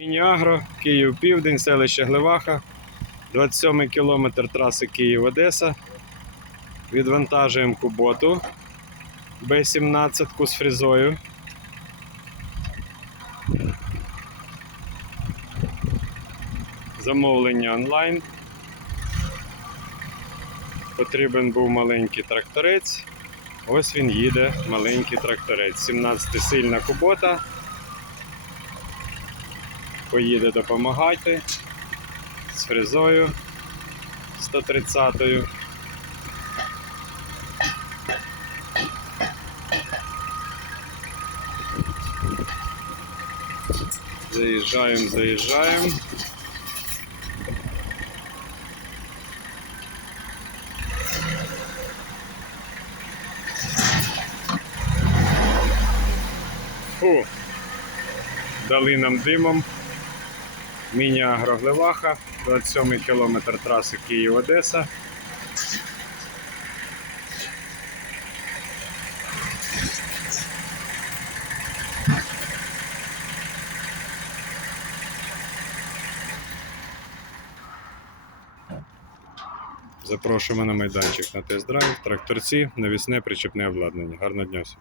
Мініагро, Київ Південь, селище Глеваха, 27 кілометр траси Київ-Одеса. Відвантажуємо куботу Б-17 з фрізою. Замовлення онлайн. Потрібен був маленький тракторець. Ось він їде маленький тракторець. 17 сильна кубота поїде допомагати з фрезою 130-ю. Заїжджаємо, заїжджаємо. Фу, дали нам димом. Міні-агроглеваха, 27 й кілометр траси Київ-Одеса. Запрошуємо на майданчик на тест-драйв, тракторці, навісне причепне обладнання. Гарного дня всім!